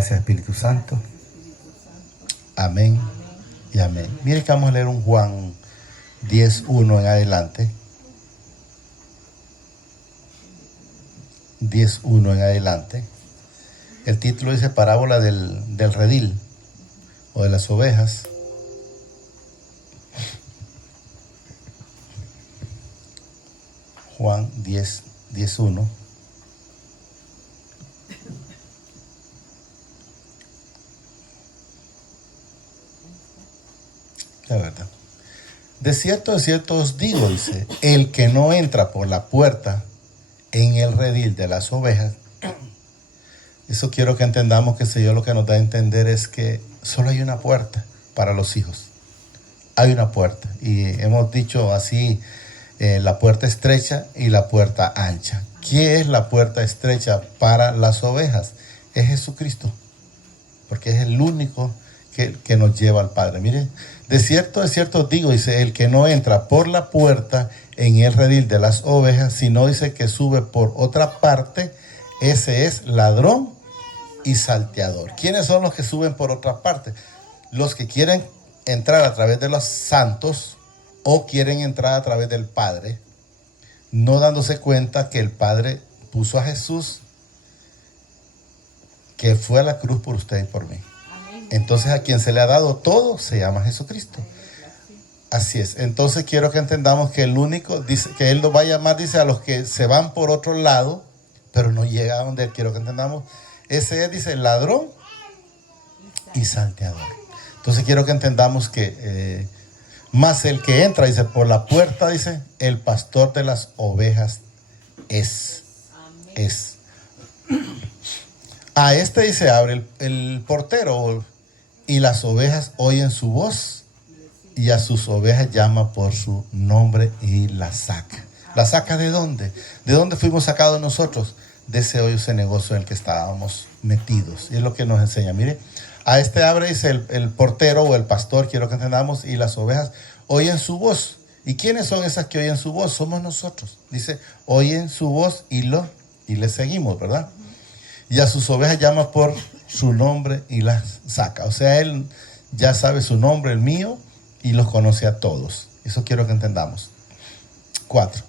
Gracias, Espíritu Santo. Amén y amén. Mire que vamos a leer un Juan 10:1 en adelante. 10:1 en adelante. El título dice parábola del redil o de las ovejas. Juan 10:1. La verdad. De cierto os digo, dice, el que no entra por la puerta en el redil de las ovejas. Eso quiero que entendamos, que el Señor lo que nos da a entender es que solo hay una puerta para los hijos. Hay una puerta. Y hemos dicho así, la puerta estrecha y la puerta ancha. ¿Qué es la puerta estrecha para las ovejas? Es Jesucristo. Porque es el único que nos lleva al Padre. Mire, de cierto os digo, dice, el que no entra por la puerta en el redil de las ovejas, sino dice que sube por otra parte, ese es ladrón y salteador. ¿Quiénes son los que suben por otra parte? Los que quieren entrar a través de los santos o quieren entrar a través del Padre, no dándose cuenta que el Padre puso a Jesús, que fue a la cruz por usted y por mí. Entonces a quien se le ha dado todo se llama Jesucristo. Así es. Entonces quiero que entendamos que el único, dice, que Él lo va a llamar, dice, a los que se van por otro lado, pero no llega a donde Él. Quiero que entendamos. Ese es, dice, ladrón y salteador. Entonces quiero que entendamos que más el que entra, dice, por la puerta, dice, el pastor de las ovejas es. A este, dice, abre el portero, y las ovejas oyen su voz, y a sus ovejas llama por su nombre y las saca. ¿La saca de dónde? ¿De dónde fuimos sacados nosotros? De ese hoyo, ese negocio en el que estábamos metidos. Y es lo que nos enseña. Mire, a este abre, dice, el portero o el pastor, quiero que entendamos, y las ovejas oyen su voz. ¿Y quiénes son esas que oyen su voz? Somos nosotros. Dice, oyen su voz y le seguimos, ¿verdad? Y a sus ovejas llama por su nombre y las saca. O sea, Él ya sabe su nombre, el mío, y los conoce a todos. Eso quiero que entendamos. 4.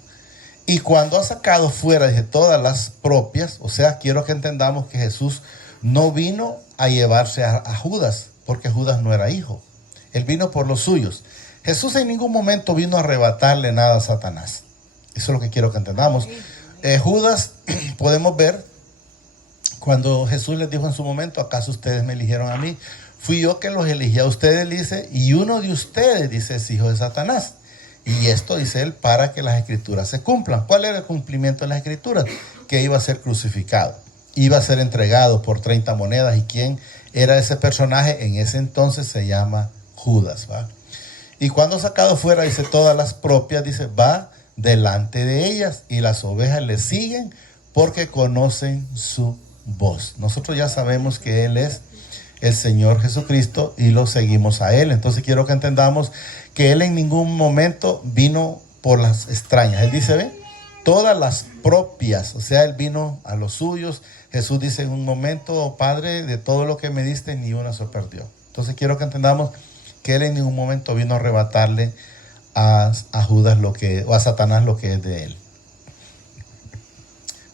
Y cuando ha sacado fuera, dije, todas las propias, o sea, quiero que entendamos que Jesús no vino a llevarse a Judas, porque Judas no era hijo. Él vino por los suyos. Jesús en ningún momento vino a arrebatarle nada a Satanás. Eso es lo que quiero que entendamos. Judas, podemos ver, cuando Jesús les dijo en su momento, ¿acaso ustedes me eligieron a mí? Fui yo que los elegí a ustedes, dice, y uno de ustedes, dice, es hijo de Satanás. Y esto, dice él, para que las escrituras se cumplan. ¿Cuál era el cumplimiento de las escrituras? Que iba a ser crucificado, iba a ser entregado por 30 monedas. ¿Y quién era ese personaje? En ese entonces se llama Judas, ¿va? Y cuando sacado fuera, dice, todas las propias, dice, va delante de ellas, y las ovejas le siguen porque conocen su voz. Nosotros ya sabemos que Él es el Señor Jesucristo y lo seguimos a Él. Entonces quiero que entendamos que Él en ningún momento vino por las extrañas. Él dice, ve, todas las propias, o sea, Él vino a los suyos. Jesús dice en un momento, oh, Padre, de todo lo que me diste, ni una se perdió. Entonces quiero que entendamos que Él en ningún momento vino a arrebatarle a Judas o a Satanás lo que es de Él.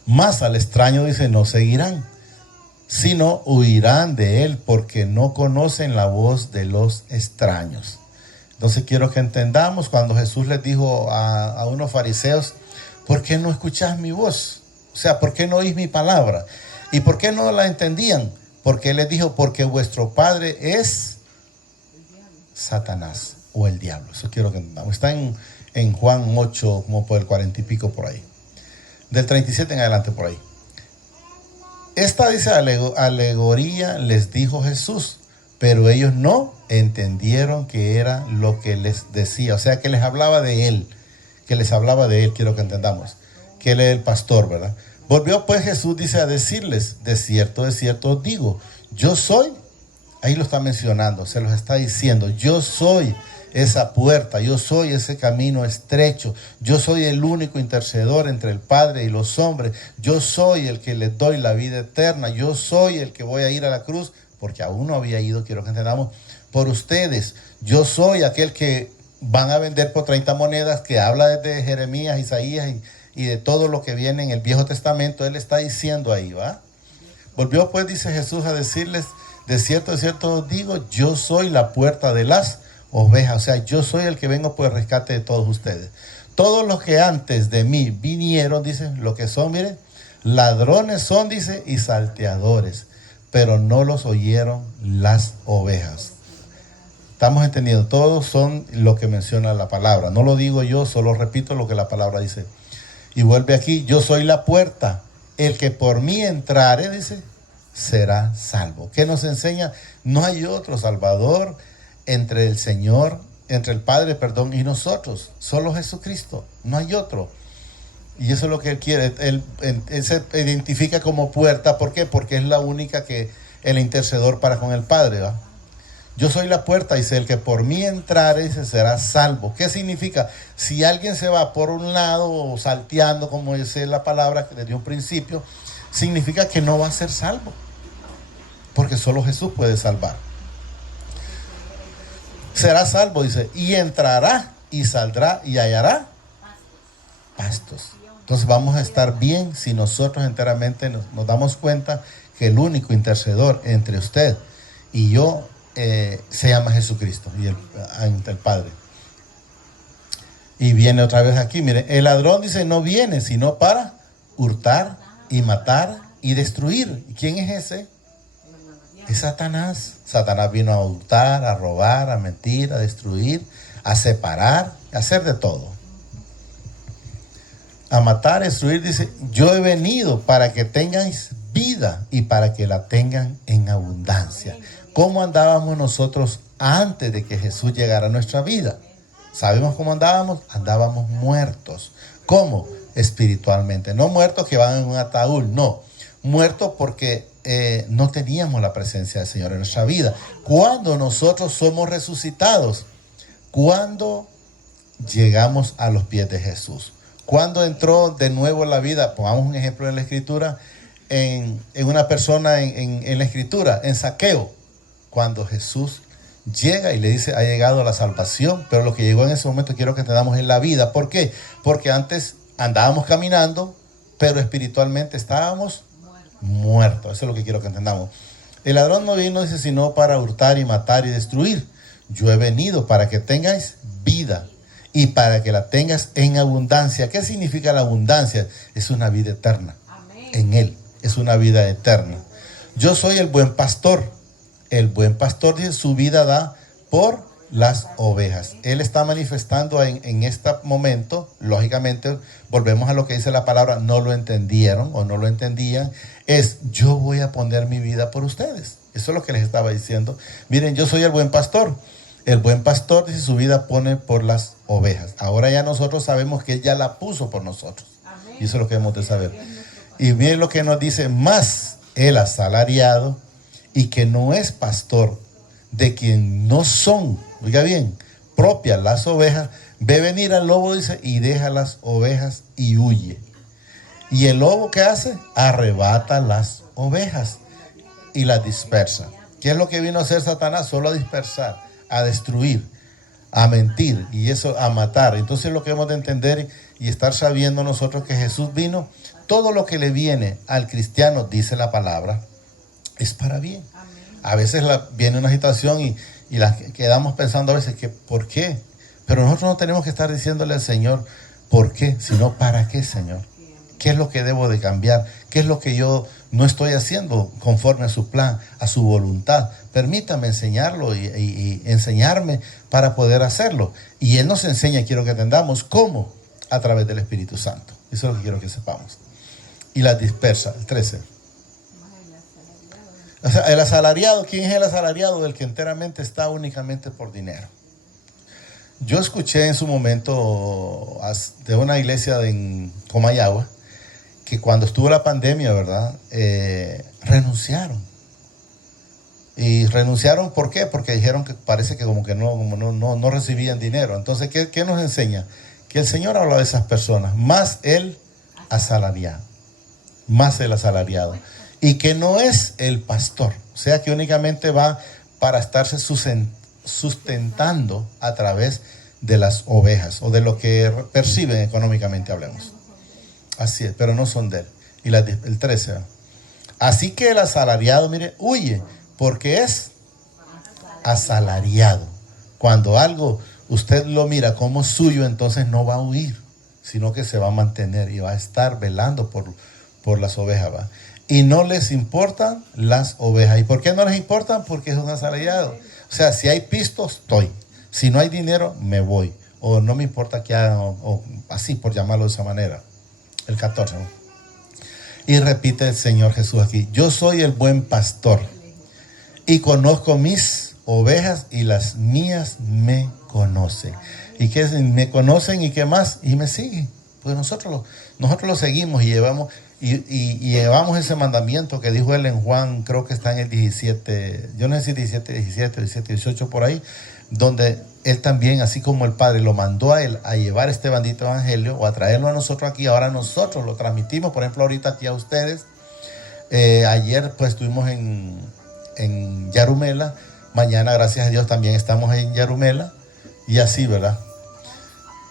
Más al extraño, dice, no seguirán, sino huirán de él, porque no conocen la voz de los extraños. Entonces quiero que entendamos, cuando Jesús les dijo a unos fariseos, ¿por qué no escuchás mi voz? O sea, ¿por qué no oís mi palabra? ¿Y por qué no la entendían? Porque Él les dijo, porque vuestro padre es Satanás o el diablo. Eso quiero que entendamos. Está en Juan 8, como por el 40 y pico por ahí. Del 37 en adelante por ahí. Esta, dice, alegoría les dijo Jesús, pero ellos no entendieron que era lo que les decía. O sea, que les hablaba de Él, quiero que entendamos, que Él es el pastor, ¿verdad? Volvió pues Jesús, dice, a decirles, de cierto os digo, yo soy, ahí lo está mencionando, se los está diciendo, yo soy esa puerta, yo soy ese camino estrecho, yo soy el único intercedor entre el Padre y los hombres, yo soy el que les doy la vida eterna, yo soy el que voy a ir a la cruz, porque aún no había ido, quiero que entendamos, por ustedes. Yo soy aquel que van a vender por 30 monedas, que habla desde Jeremías, Isaías y de todo lo que viene en el Viejo Testamento. Él está diciendo ahí, ¿va? Volvió pues, dice Jesús, a decirles, de cierto os digo, yo soy la puerta de las ovejas. O sea, yo soy el que vengo por el rescate de todos ustedes. Todos los que antes de mí vinieron, dice, lo que son, miren, ladrones son, dice, y salteadores, pero no los oyeron las ovejas. Estamos entendiendo, todos son lo que menciona la palabra. No lo digo yo, solo repito lo que la palabra dice. Y vuelve aquí, yo soy la puerta. El que por mí entrare, dice, será salvo. ¿Qué nos enseña? No hay otro Salvador entre el Señor, entre el Padre, perdón, y nosotros. Solo Jesucristo, no hay otro. Y eso es lo que Él quiere. Él se identifica como puerta. ¿Por qué? Porque es la única que el intercedor para con el Padre, ¿va? Yo soy la puerta, dice, el que por mí entrare, dice, será salvo. ¿Qué significa? Si alguien se va por un lado, salteando, como dice la palabra desde un principio, significa que no va a ser salvo. Porque solo Jesús puede salvar. Será salvo, dice, y entrará y saldrá y hallará pastos. Entonces vamos a estar bien si nosotros enteramente nos damos cuenta que el único intercedor entre usted y yo se llama Jesucristo y ante el Padre. Y viene otra vez aquí, miren, el ladrón dice no viene sino para hurtar y matar y destruir. ¿Y quién es ese? Es Satanás. Satanás vino a hurtar, a robar, a mentir, a destruir, a separar, a hacer de todo. A matar, a destruir, dice, yo he venido para que tengáis vida y para que la tengan en abundancia. ¿Cómo andábamos nosotros antes de que Jesús llegara a nuestra vida? ¿Sabemos cómo andábamos? Andábamos muertos. ¿Cómo? Espiritualmente. No muertos que van en un ataúd, no. Muertos porque no teníamos la presencia del Señor en nuestra vida. Cuando nosotros somos resucitados, cuando llegamos a los pies de Jesús, cuando entró de nuevo en la vida, pongamos un ejemplo en la Escritura, en una persona en la Escritura, en Zaqueo, cuando Jesús llega y le dice, ha llegado la salvación, pero lo que llegó en ese momento quiero que tengamos en la vida. ¿Por qué? Porque antes andábamos caminando, pero espiritualmente estábamos muertos. Eso es lo que quiero que entendamos. El ladrón no vino, dice, sino para hurtar y matar y destruir. Yo he venido para que tengáis vida y para que la tengas en abundancia. ¿Qué significa la abundancia? Es una vida eterna. Amén. En Él es una vida eterna. Yo soy el buen pastor. El buen pastor, dice, su vida da por las ovejas. Él está manifestando en este momento, lógicamente, volvemos a lo que dice la palabra, no lo entendieron o no lo entendían, es yo voy a poner mi vida por ustedes. Eso es lo que les estaba diciendo. Miren, yo soy el buen pastor. El buen pastor, dice, su vida pone por las ovejas. Ahora ya nosotros sabemos que Él ya la puso por nosotros. Y eso es lo que hemos de saber. Y miren lo que nos dice, más el asalariado, y que no es pastor, de quien no son, oiga bien, propias las ovejas, ve venir al lobo, dice, y deja las ovejas y huye. Y el lobo, ¿qué hace? Arrebata las ovejas y las dispersa. ¿Qué es lo que vino a hacer Satanás? Solo a dispersar, a destruir, a mentir y eso, a matar. Entonces lo que hemos de entender y estar sabiendo nosotros que Jesús vino, todo lo que le viene al cristiano, dice la palabra, es para bien. Amén. A veces viene una situación y quedamos pensando a veces que ¿por qué? Pero nosotros no tenemos que estar diciéndole al Señor ¿por qué? Sino ¿para qué, Señor? ¿Qué es lo que debo de cambiar? ¿Qué es lo que yo no estoy haciendo conforme a su plan, a su voluntad? Permítame enseñarlo y enseñarme para poder hacerlo. Y Él nos enseña, quiero que entendamos, ¿cómo? A través del Espíritu Santo. Eso es lo que quiero que sepamos. Y las dispersa, el 13. O sea, el asalariado, ¿quién es el asalariado? El que enteramente está únicamente por dinero. Yo escuché en su momento de una iglesia en Comayagua que cuando estuvo la pandemia, ¿verdad? Renunciaron. Y renunciaron, ¿por qué? Porque dijeron que parece que como que no recibían dinero. Entonces, ¿qué nos enseña? Que el Señor habla de esas personas, más el asalariado, más el asalariado. Y que no es el pastor, o sea que únicamente va para estarse sustentando a través de las ovejas o de lo que perciben económicamente, hablemos. Así es, pero no son de él. Y el 13. Así que el asalariado, mire, huye, porque es asalariado. Cuando algo usted lo mira como suyo, entonces no va a huir, sino que se va a mantener y va a estar velando por las ovejas, ¿va? Y no les importan las ovejas. ¿Y por qué no les importan? Porque es un asalariado. O sea, si hay pisto, estoy. Si no hay dinero, me voy. O no me importa que hagan, o así, por llamarlo de esa manera. El 14, ¿no? Y repite el Señor Jesús aquí: yo soy el buen pastor y conozco mis ovejas y las mías me conocen. ¿Y qué me conocen y qué más? Y me siguen. Pues nosotros lo seguimos y llevamos llevamos ese mandamiento que dijo él en Juan, creo que está en el 17, yo no sé si 17, 18 por ahí, donde él también, así como el Padre lo mandó a él a llevar este bendito evangelio o a traerlo a nosotros aquí, ahora nosotros lo transmitimos, por ejemplo, ahorita aquí a ustedes. Ayer pues estuvimos en Yarumela, mañana gracias a Dios también estamos en Yarumela, y así, ¿verdad?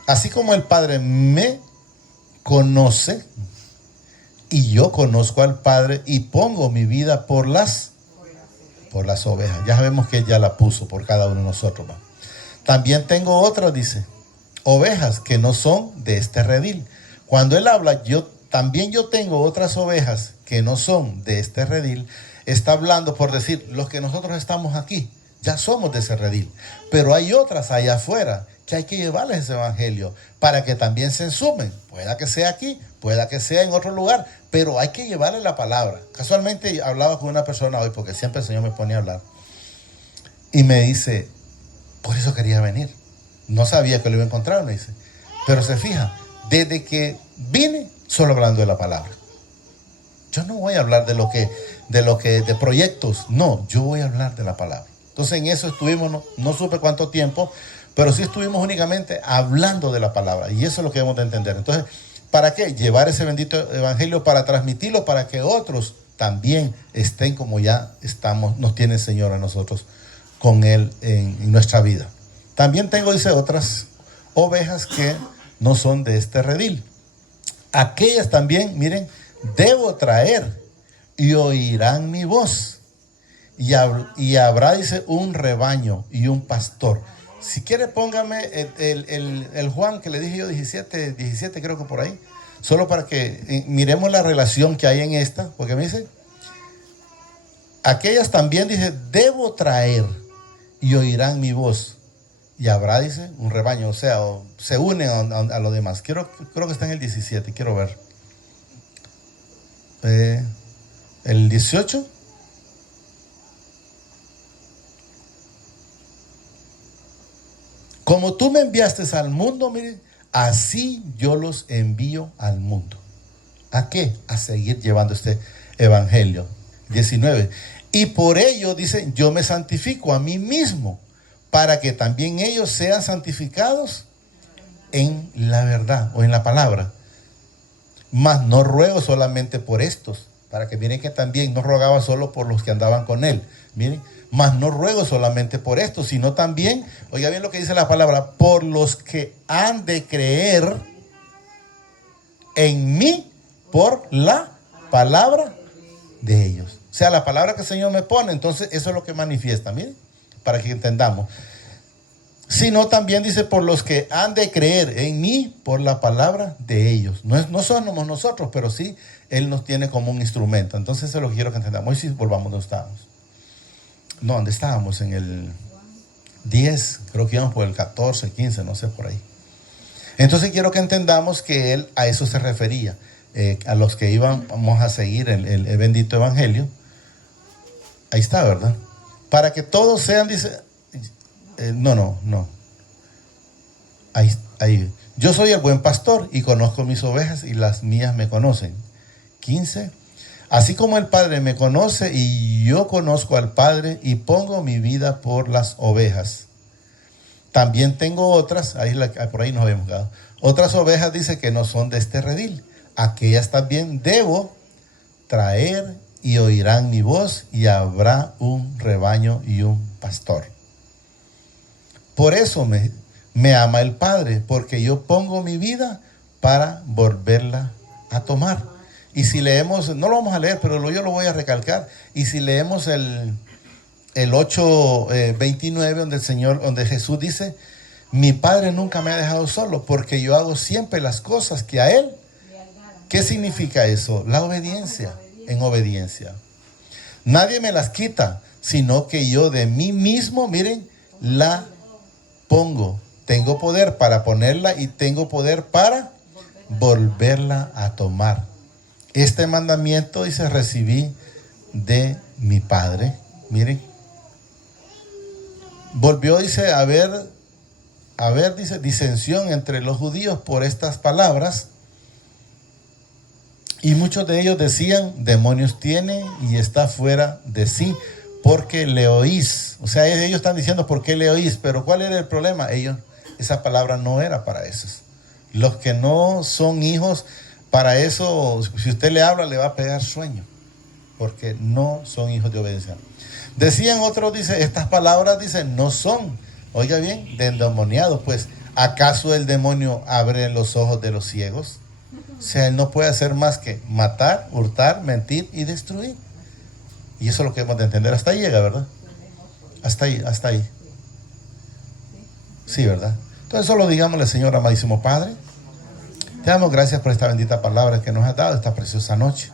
Así como el Padre me conoce y yo conozco al Padre y pongo mi vida por las ovejas. Ya sabemos que él ya la puso por cada uno de nosotros, ¿va? También tengo otras, dice, ovejas que no son de este redil. Cuando él habla, yo tengo otras ovejas que no son de este redil. Está hablando, por decir, los que nosotros estamos aquí, ya somos de ese redil. Pero hay otras allá afuera que hay que llevarles ese evangelio para que también se ensumen. Pueda que sea aquí, pueda que sea en otro lugar, pero hay que llevarle la palabra. Casualmente hablaba con una persona hoy, porque siempre el Señor me pone a hablar, y me dice, por eso quería venir. No sabía que lo iba a encontrar, me dice. Pero se fija, desde que vine, solo hablando de la palabra. Yo no voy a hablar de proyectos, no, yo voy a hablar de la palabra. Entonces en eso estuvimos, no supe cuánto tiempo, pero sí estuvimos únicamente hablando de la palabra. Y eso es lo que debemos de entender. Entonces, ¿para qué? Llevar ese bendito evangelio para transmitirlo, para que otros también estén como ya estamos, nos tiene el Señor a nosotros con Él en nuestra vida. También tengo, dice, otras ovejas que no son de este redil. Aquellas también, miren, debo traer y oirán mi voz. Y habrá, dice, un rebaño y un pastor. Si quiere, póngame el Juan que le dije yo, 17 creo que por ahí. Solo para que miremos la relación que hay en esta. Porque me dice, aquellas también, dice, debo traer y oirán mi voz. Y habrá, dice, un rebaño. O sea, se unen a los demás. Creo que está en el 17, quiero ver. El 18. Como tú me enviaste al mundo, miren, así yo los envío al mundo. ¿A qué? A seguir llevando este evangelio. 19. Y por ello, dice, yo me santifico a mí mismo, para que también ellos sean santificados en la verdad o en la palabra. Mas no ruego solamente por estos, para que miren que también no rogaba solo por los que andaban con él. Miren, mas no ruego solamente por esto, sino también, oiga bien lo que dice la palabra, por los que han de creer en mí por la palabra de ellos. O sea, la palabra que el Señor me pone, entonces eso es lo que manifiesta, miren, para que entendamos. Sino también dice, por los que han de creer en mí por la palabra de ellos. No somos nosotros, pero sí Él nos tiene como un instrumento. Entonces eso es lo que quiero que entendamos. Hoy sí volvamos donde estábamos. No, ¿dónde estábamos? En el 10, creo que íbamos por el 14, 15, no sé, por ahí. Entonces quiero que entendamos que Él a eso se refería, a los que íbamos a seguir el bendito evangelio. Ahí está, ¿verdad? Para que todos sean, dice, no. Ahí. Yo soy el buen pastor y conozco mis ovejas y las mías me conocen. 15. Así como el Padre me conoce y yo conozco al Padre y pongo mi vida por las ovejas. También tengo otras, por ahí nos habíamos quedado. Otras ovejas dice que no son de este redil. Aquellas también debo traer y oirán mi voz y habrá un rebaño y un pastor. Por eso me ama el Padre, porque yo pongo mi vida para volverla a tomar. Y si leemos, no lo vamos a leer, pero yo lo voy a recalcar. Y si leemos el 8:29, donde Jesús dice, mi Padre nunca me ha dejado solo, porque yo hago siempre las cosas que a Él. ¿Qué significa eso? La obediencia, en obediencia. Nadie me las quita, sino que yo de mí mismo, miren, la pongo. Tengo poder para ponerla y tengo poder para volverla a tomar. Este mandamiento, dice, recibí de mi Padre. Miren. Volvió, dice, a haber, dice, disensión entre los judíos por estas palabras. Y muchos de ellos decían, demonios tiene y está fuera de sí, porque le oís. O sea, ellos están diciendo, ¿por qué le oís? Pero ¿cuál era el problema? Esa palabra no era para esos. Los que no son hijos, para eso, si usted le habla, le va a pegar sueño, porque no son hijos de obediencia. Decían otros, dice, estas palabras, dicen, no son, oiga bien, de endemoniados. Pues, ¿acaso el demonio abre los ojos de los ciegos? O sea, él no puede hacer más que matar, hurtar, mentir y destruir. Y eso es lo que hemos de entender. Hasta ahí llega, ¿verdad? Hasta ahí. Sí, ¿verdad? Entonces solo digámosle, Señor amadísimo Padre, te damos gracias por esta bendita palabra que nos has dado esta preciosa noche.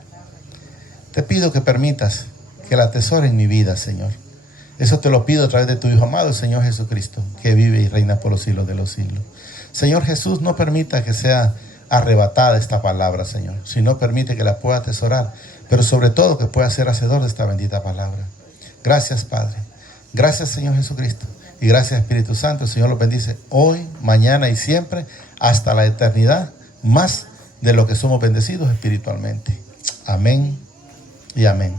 Te pido que permitas que la atesore en mi vida, Señor. Eso te lo pido a través de tu Hijo amado, el Señor Jesucristo, que vive y reina por los siglos de los siglos. Señor Jesús, no permita que sea arrebatada esta palabra, Señor, sino permite que la pueda atesorar, pero sobre todo que pueda ser hacedor de esta bendita palabra. Gracias, Padre. Gracias, Señor Jesucristo. Y gracias, Espíritu Santo. El Señor los bendice hoy, mañana y siempre, hasta la eternidad, más de lo que somos bendecidos espiritualmente. Amén y amén.